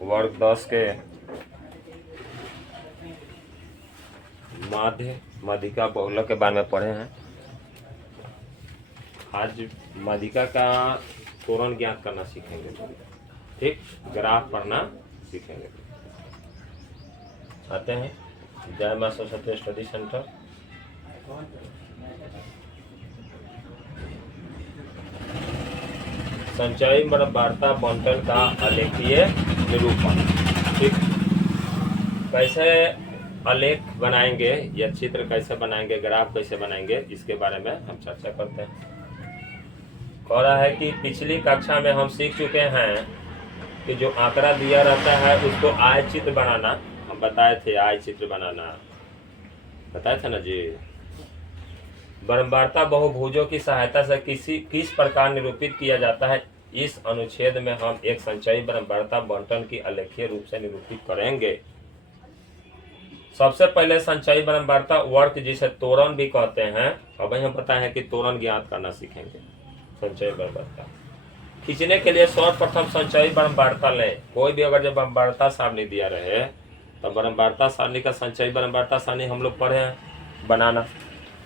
वर्ग 10 के माध्यिका बहुलक के बारे में पढ़े हैं। आज माध्यिका का त्वरण ज्ञात करना सीखेंगे। ठीक, ग्राफ पढ़ना सीखेंगे। आते हैं जय मां सरस्वती स्टडी सेंटर। संचयी वार्ता बंटन का आलेखीय निरूपण। ठीक, कैसे आलेख बनाएंगे या चित्र कैसे बनाएंगे, ग्राफ कैसे बनाएंगे, इसके बारे में हम चर्चा करते हैं। कह रहा है कि पिछली कक्षा में हम सीख चुके हैं कि जो आंकड़ा दिया रहता है उसको आय चित्र बनाना हम बताए थे। आय चित्र बनाना बताए थे ना जी। वार्ता बहुभुजों की सहायता से किस प्रकार निरूपित किया जाता है, इस अनुच्छेद में हम एक संचयी वार्ता बंटन की आलेखीय रूप से निरूपित करेंगे। सबसे पहले संचयी वार्ता वर्क जिसे त्वरण भी कहते हैं, अब हम पता है कि त्वरण ज्ञात करना सीखेंगे। संचयी वार्ता खींचने के लिए सर्वप्रथम संचयी वार्ता लें। कोई भी अगर जब वार्ता सारणी दिया रहे तो वार्ता सारणी का संचयी वार्ता सारणी हम लोग पढ़े हैं बनाना,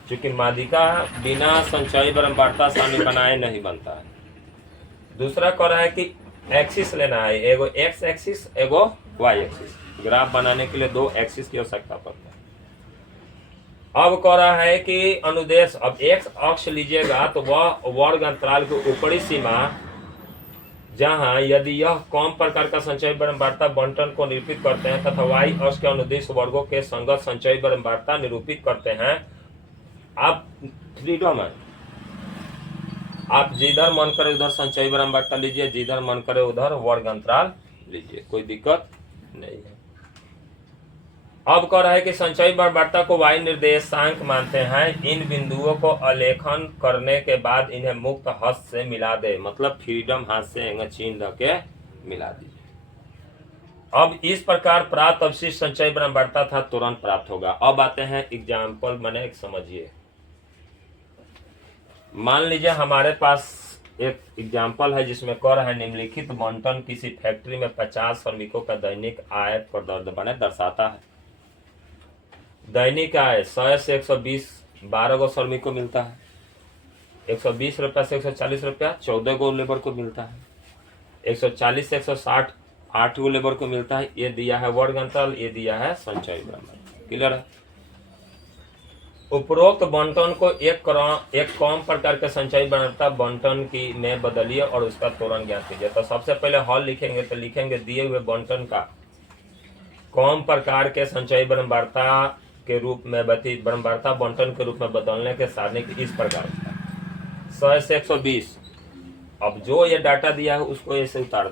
क्योंकि माध्यिका बिना संचयी वार्ता सारणी बनाए नहीं बनता है। दूसरा कह रहा है कि एक्सिस लेना है, एगो एक्स एक्सिस एगो वाई एक्सिस। ग्राफ बनाने के लिए दो एक्सिस की आवश्यकता पड़ता है। अब कह रहा है कि अनुदेश, अब एक्स अक्ष लीजिएगा तो वह वर्ग अंतराल की ऊपरी सीमा जहां यदि यह कम प्रकार का संचयी वार्ता बंटन को निरूपित करते हैं तथा वाई अक्ष के अनुदेश वर्गों के संगत संचयी वार्ता निरूपित करते हैं। आप फ्रीडम है, आप जिधर मन करे उधर संचयी वार्ता लीजिए, जिधर मन करे उधर वर्ग अंतराल लीजिए, कोई दिक्कत नहीं है। अब कह रहा है कि संचयी वार्ता को वाई निर्देशांक मानते हैं। इन बिंदुओं को आलेखन करने के बाद इन्हें मुक्त हस्त से मिला दे, मतलब फ्रीडम हाथ से चिन्ह के मिला दीजिए। अब इस प्रकार प्राप्त अवशिष्ट संचयी वार्ता था तुरंत प्राप्त होगा। अब आते हैं एग्जाम्पल, मैंने एक समझिए। मान लीजिए हमारे पास एक एग्जाम्पल है जिसमें कह रहा है निम्नलिखित बंटन किसी फैक्ट्री में 50 श्रमिकों का दैनिक आय प्रदर्शन दर्शाता है। दैनिक आय 100 से 120 12 गो श्रमिक को मिलता है। 120 रुपया से 140 रुपया 14 गो लेबर को मिलता है। 140 से 160 8 गो लेबर को मिलता है। ये दिया है वर्ग अंतराल, ये दिया है संचयी वार्ता। क्लियर है। उपरोक्त बंटन को एक कम प्रकार के संचयी वार्ता बंटन की में बदलिए और उसका त्वरण ज्ञात कीजिए। तो सबसे पहले हल लिखेंगे तो लिखेंगे दिए हुए बंटन का कम प्रकार के संचयी वार्ता के रूप में वार्ता बंटन के रूप में बदलने के सारणी की इस प्रकार 100 से 120। अब जो ये डाटा दिया है उसको ऐसे उतार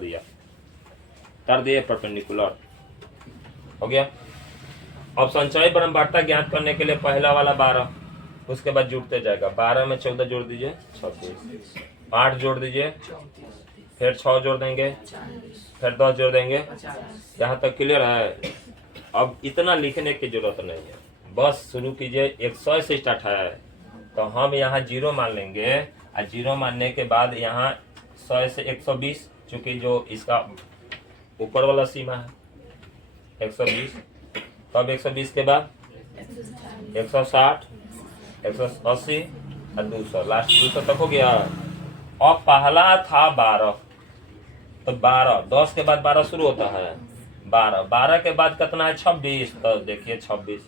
दिए परपेंडिकुलर हो गया। अब संचयी वार्ता ज्ञात करने के लिए पहला वाला 12, उसके बाद जुड़ते जाएगा। 12 में 14 जोड़ दीजिए 36, 8 जोड़ दीजिए, फिर 6 जोड़ देंगे, फिर 10 जोड़ देंगे। यहाँ तक क्लियर है। अब इतना लिखने की जरूरत नहीं है, बस शुरू कीजिए। 100 से स्टार्ट है तो हम यहाँ 0 मान लेंगे और 0 मानने के बाद यहाँ 100 से 120, चूंकि जो इसका ऊपर वाला सीमा है 120। तब 120 के बाद 160, 180 और 200, लास्ट 200 तक हो गया। अब पहला था 12, तो 12 10 के बाद 12 शुरू होता है। 12 के बाद कितना है 26। तो देखिए 26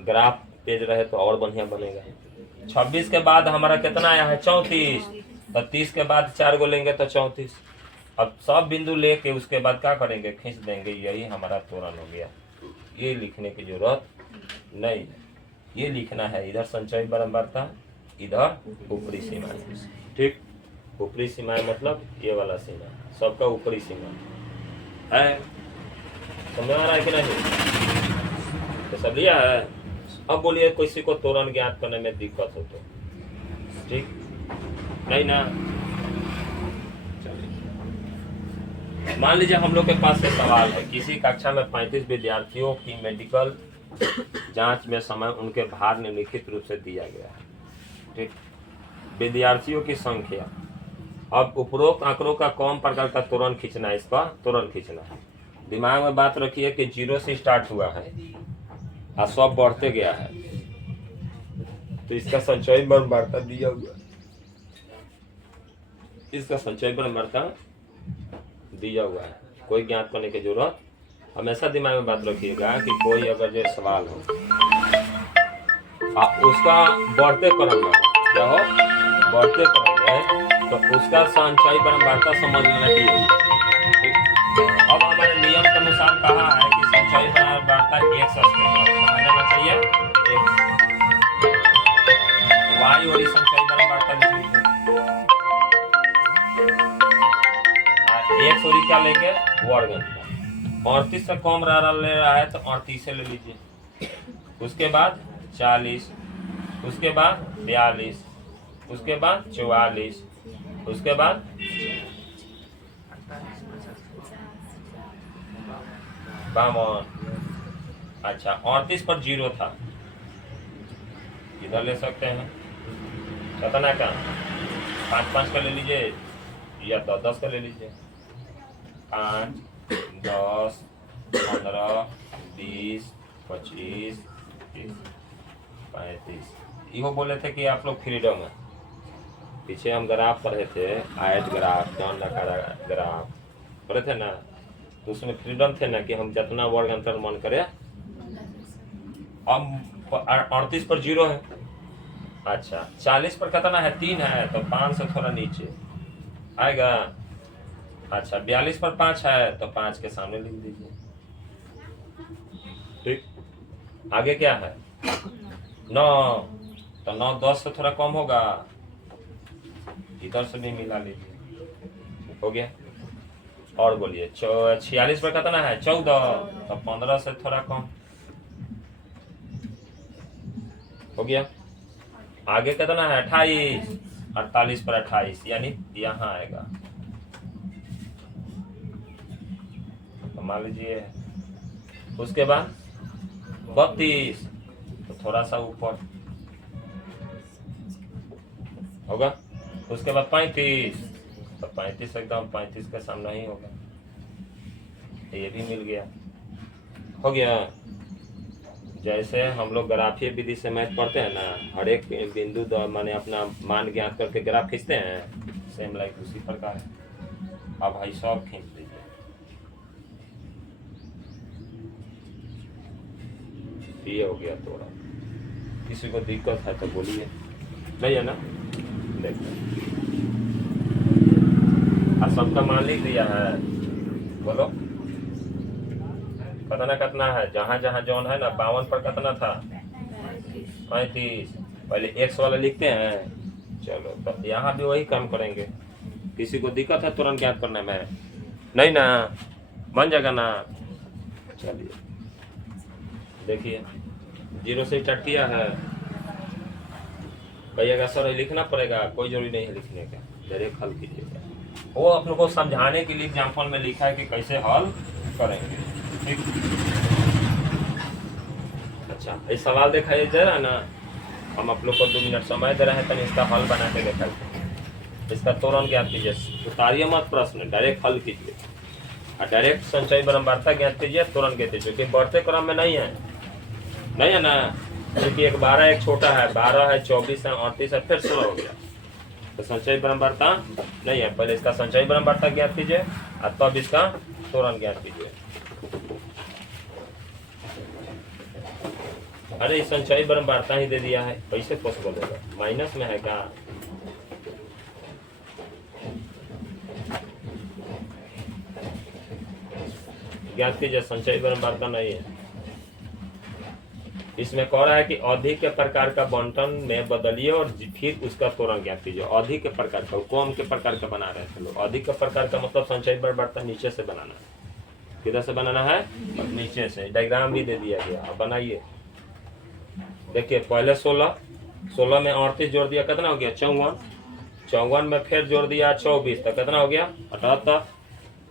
ग्राफ पेज रहे तो और बढ़िया बनेगा। 26 के बाद हमारा कितना आया है 34। तो 30 के बाद 4 गो लेंगे तो 34। अब सब बिंदु लेके उसके बाद क्या करेंगे, खींच देंगे। यही हमारा त्वरण हो गया। ये लिखने की जरूरत नहीं, ये लिखना है इधर संचयी वार्ता, इधर ऊपरी सीमा। ठीक, ऊपरी सीमा मतलब ये वाला सीमा, सबका ऊपरी सीमा है। समझ आ रहा है कि नहीं? तो सब लिया है। अब बोलिए किसी को त्वरण ज्ञात करने में दिक्कत हो तो ठीक नहीं ना। मान लीजिए हम लोग के पास एक सवाल है। किसी कक्षा में 35 विद्यार्थियों की मेडिकल जांच में समय उनके भार निम्नलिखित रूप से दिया गया है। ठीक, विद्यार्थियों की संख्या अब उपरोक्त आंकड़ों का कौन प्रकार का त्वरण खींचना है, इसका त्वरण खींचना है। दिमाग में बात रखिए कि 0 से स्टार्ट हुआ है और सब बढ़ते गया है, तो इसका संचयी बराबर दिया हुआ है, इसका संचयी बराबर दिया हुआ है, कोई ज्ञात करने की जरूरत। हमेशा दिमाग में बात रखिएगा कि कोई अगर जो सवाल हो उसका बढ़ते क्रम में क्या हो, बढ़ते क्रम में, तो उसका संचयी बराबर समझ लेना चाहिए। अब हमारे नियम के अनुसार कहा है कि संचयी बराबर x कहा जाना चाहिए y और संचयी बराबर लिख लीजिए, x और क्या लेंगे वर्ग। 38 से कम ले रहा है तो 38 से ले लीजिए, उसके बाद 40, उसके बाद 42, उसके बाद 44, उसके बाद 52। अच्छा 38 पर 0 था, इधर ले सकते हैं, कितना का 5 का ले लीजिए या 10 का ले लीजिए, 5, 10, 15, 20, 25, 30, 35। इहो बोले थे कि आप लोग फ्रीडम है, पीछे हम ग्राफ पढ़े थे, आयत ग्राफ, डाउन ग्राफ पढ़े थे ना, तो उसमें फ्रीडम थे ना कि हम जितना वर्ग अंतर मन करे। अब 38 पर 0 है, अच्छा 40 पर कितना है 3 है, तो 5 से थोड़ा नीचे आएगा। अच्छा 42 पर 5 है तो 5 के सामने लिख दीजिए, ठीक। आगे क्या है 9, तो 9 10 से थोड़ा कम होगा, इधर से भी मिला लीजिए, हो गया। और बोलिए 46 पर कितना है 14, तो 15 से थोड़ा कम, हो गया। आगे कितना है 28, 48 पर 28 यानी यहाँ आएगा, तो मान लीजिए। उसके बाद 32, तो थोड़ा सा ऊपर होगा। उसके बाद 35, तो 35 एकदम 35 के सामने ही होगा, ये भी मिल गया, हो गया। जैसे हम लोग ग्राफीय विधि से मैथ पढ़ते हैं ना, हर एक बिंदु माने अपना मान ज्ञात करके ग्राफ खींचते हैं, सेम लाइक उसी प्रकार है। अब भाई सब खींच दीजिए, ये हो गया थोड़ा। किसी को दिक्कत है तो बोलिए, नहीं है ना, देखो और सबका मान लिख दिया है, बोलो कितना है, जहाँ जहाँ जौन है ना 52 पर कितना था 35, पहले x वाला लिखते हैं। चलो तो यहाँ भी वही काम करेंगे, किसी को दिक्कत है तुरंत ज्ञात करने में, नहीं ना, बन जाएगा ना। चलिए देखिए 0 से स्टार्ट किया है, कहिएगा सर लिखना पड़ेगा, कोई जरूरी नहीं है लिखने का, डायरेक्ट हल कीजिएगा। वो आप लोगों को समझाने के लिए एग्जाम्पल में लिखा है कि कैसे हल करेंगे, ठीक। अच्छा ये सवाल दिखाई दे रहा है ना, हम आप लोग को 2 मिनट समय दे रहे हैं, तो इसका हल बना के देखा, इसका त्वरण ज्ञात कीजिए, उतारिए मत प्रश्न, डायरेक्ट हल कीजिए और डायरेक्ट संचयी बराबर ज्ञात कीजिए, त्वरण ज्ञात कीजिए, क्योंकि बढ़ते क्रम में नहीं है ना, क्योंकि एक 12 एक छोटा है, 12 है, 24 है, 38 है, फिर 16 हो गया, तो संचयी बराबरता नहीं है। पहले इसका संचयी बराबरता ज्ञात कीजिए और तब इसका त्वरण ज्ञात कीजिए। अरे संचयी बराबरता ही दे दिया है, कैसे पॉसिबल होगा, माइनस में है क्या, ज्ञात कीजिए, संचयी बराबरता नहीं है। इसमें कह रहा है कि अधिक के प्रकार का बंटन में बदलिए और फिर उसका त्वरण ज्ञात कीजिए। अधिक के प्रकार का, कम के प्रकार का बना रहे थे लोग, अधिक के प्रकार का मतलब संचयी बराबरता नीचे से बनाना है, किधर से बनाना है, नीचे से। डायग्राम भी दे दिया गया, अब बनाइए। देखिए पहले 16 में 38 जोड़ दिया, कितना हो गया 54, 54 में फिर जोड़ दिया 24, तो कितना हो गया 78,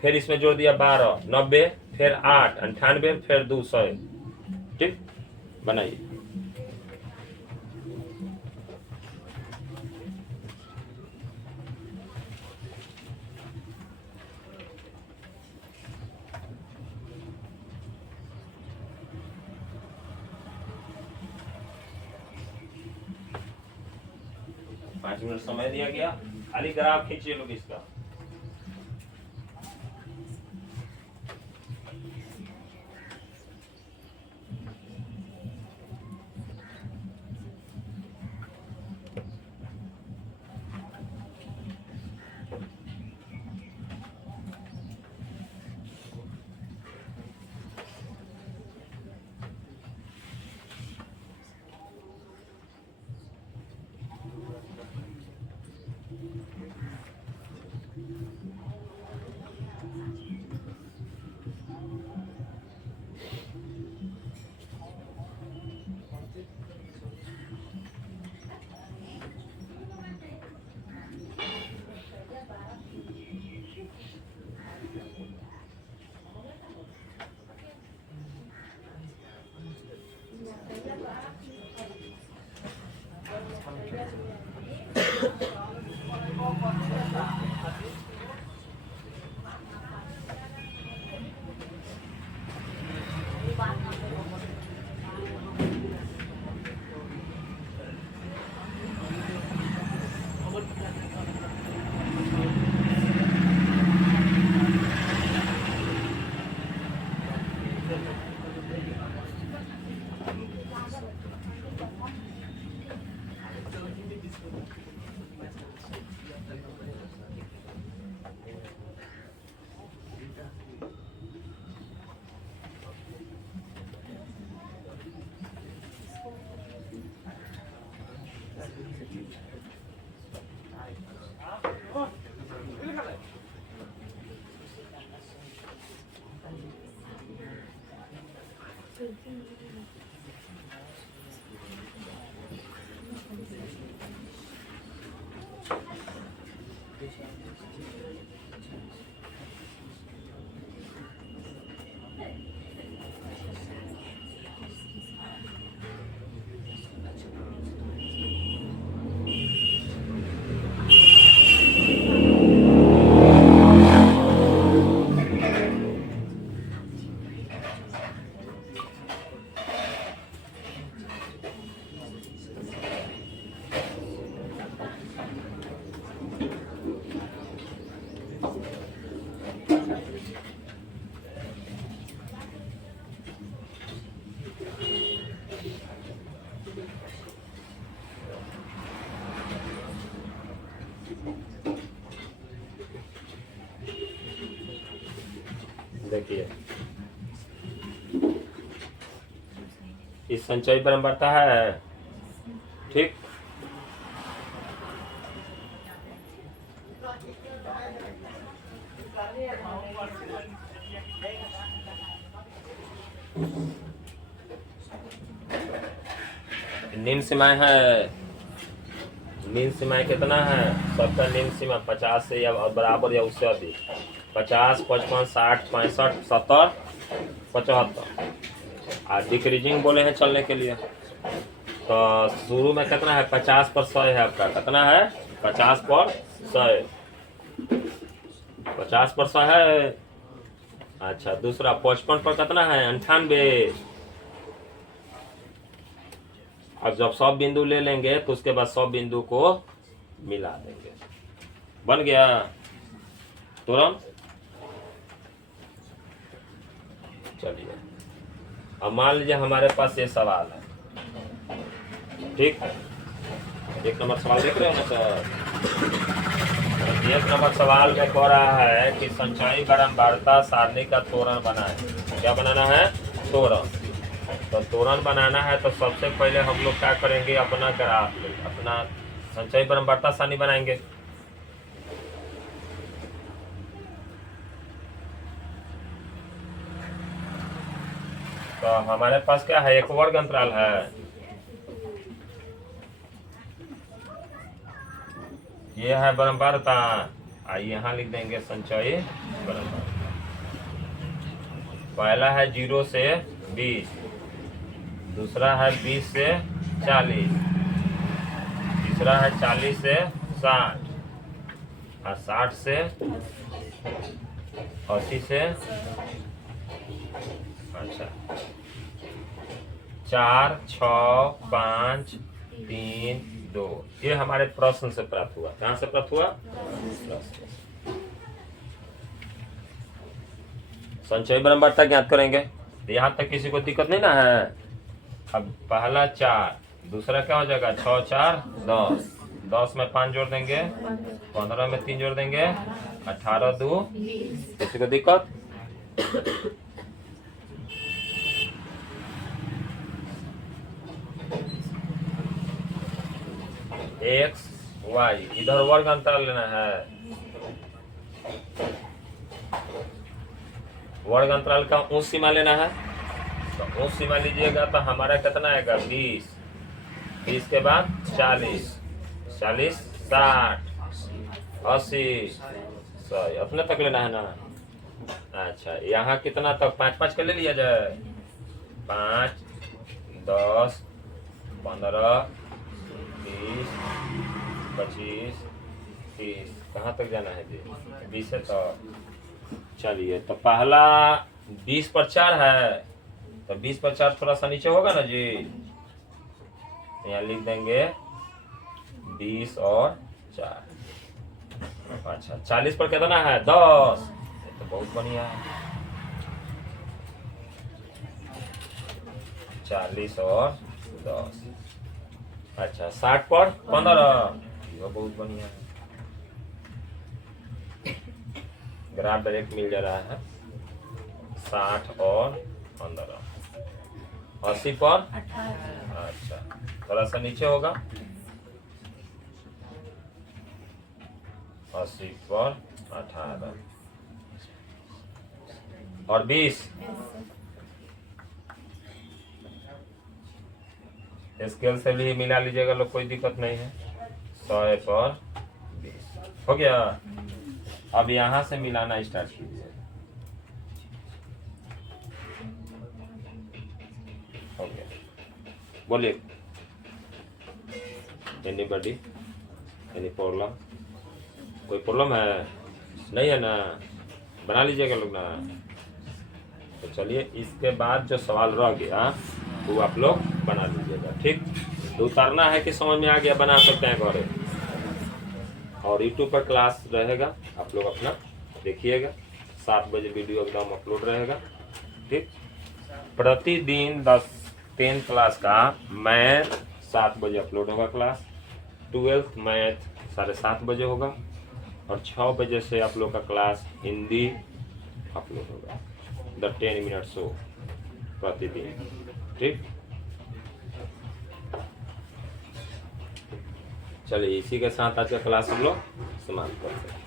फिर इसमें जोड़ दिया 12, 90, फिर 8, 98, फिर 200, ठीक। बनाइए, 5 मिनट समय दिया गया, खाली ग्राफ खींचिए लोग इसका। देखिए इस संचयी बारंबारता है, ठीक। निम्न सीमाएं है, निम्न सीमाएं कितना है, सबका निम्न सीमा 50 से या बराबर या उससे अधिक, 50, 55, 60, 65, 70, 75। और डिक्रीजिंग बोले हैं चलने के लिए, तो शुरू में कितना है, 50 पर 100 है आपका, कितना है 50 पर 100, 50 पर 100 है। अच्छा दूसरा 55 पर कितना है, 98। अब जब 100 बिंदु ले लेंगे तो उसके बाद 100 बिंदु को मिला देंगे, बन गया तुरंत। चलिए अब मान लीजिए हमारे पास ये सवाल है, ठीक। 1 नंबर सवाल देख रहे हो ना सर, 1 नंबर सवाल में कह रहा है कि संचयी बारंबारता सारणी का त्वरण बनाए। क्या बनाना है, त्वरण। तो त्वरण बनाना है तो सबसे पहले हम लोग क्या करेंगे, अपना ग्राफ अपना संचयी बारंबारता सारणी बनाएंगे। तो हमारे पास क्या है, एक वर्ग अंतराल है, ये है बारंबारता, यहाँ लिख देंगे संचयी बारंबारता। पहला है 0 से 20, दूसरा है 20 से 40, तीसरा है 40 से 60, और 60 से 80 से, अच्छा 4, 6, 5, 3, 2। ये हमारे प्रश्न से प्राप्त हुआ। कहाँ से प्राप्त हुआ? प्रश्न से। संचयी बराबरता ज्ञात करेंगे। यहाँ तक किसी को दिक्कत नहीं ना है? अब पहला 4, दूसरा क्या हो जाएगा? 6 4 10, 10 में 5 जोड़ देंगे, 15 में 3 जोड़ देंगे, 18 2। किसी को दिक्कत? एक्स वाई, इधर वर्ग अंतराल लेना है। वर्ग अंतराल का ऊंच सीमा लेना है। तो ऊंच सीमा लीजिएगा तो हमारा कितना आएगा? 20, 20 के बाद 40, 40 60, 80, 100। अपने तक लेना है ना? अच्छा, यहाँ कितना तक? 5 5 का ले लिया जाए। 5 10 15 20 25 30। कहाँ तक जाना है जी? 20 है। तो चलिए, तो पहला 20 पर 4 है, तो 20 पर 4 थोड़ा सा नीचे होगा ना जी? यहाँ लिख देंगे 20 और 4। अच्छा, 40 पर कितना है? 10। तो बहुत बढ़िया है। 40 और 10। अच्छा, 60 पर 15। ये बहुत बढ़िया है। ग्राफ डायरेक्ट मिल जा रहा है। 60 और 15। 80 पर 18। अच्छा, थोड़ा सा नीचे होगा। 80 पर 18 और 20। स्केल से भी मिला लीजिएगा लोग, कोई दिक्कत नहीं है। 100 पर 20 हो गया। अब यहां से मिलाना स्टार्ट कीजिए। हो गया, बोलिए। Anybody, any problem? कोई प्रॉब्लम है? नहीं है ना? बना लीजिएगा लोग ना। तो चलिए, इसके बाद जो सवाल रह गया वो आप लोग बना लीजिएगा। ठीक, तो उतारना है कि समझ में आ गया? बना सकते हैं घरे। और YouTube पर क्लास रहेगा, आप लोग अपना देखिएगा। 7 बजे वीडियो एकदम अपलोड रहेगा। ठीक, प्रतिदिन 10 क्लास का मैथ 7 बजे अपलोड होगा क्लास। 12th मैथ 7:30 बजे होगा। और 6 बजे से आप लोग का क्लास हिंदी अपलोड होगा। द 10 मिनट शो प्रतिदिन। ठीक, चलिए, इसी के साथ आज का क्लास हम लोग समाप्त करते हैं।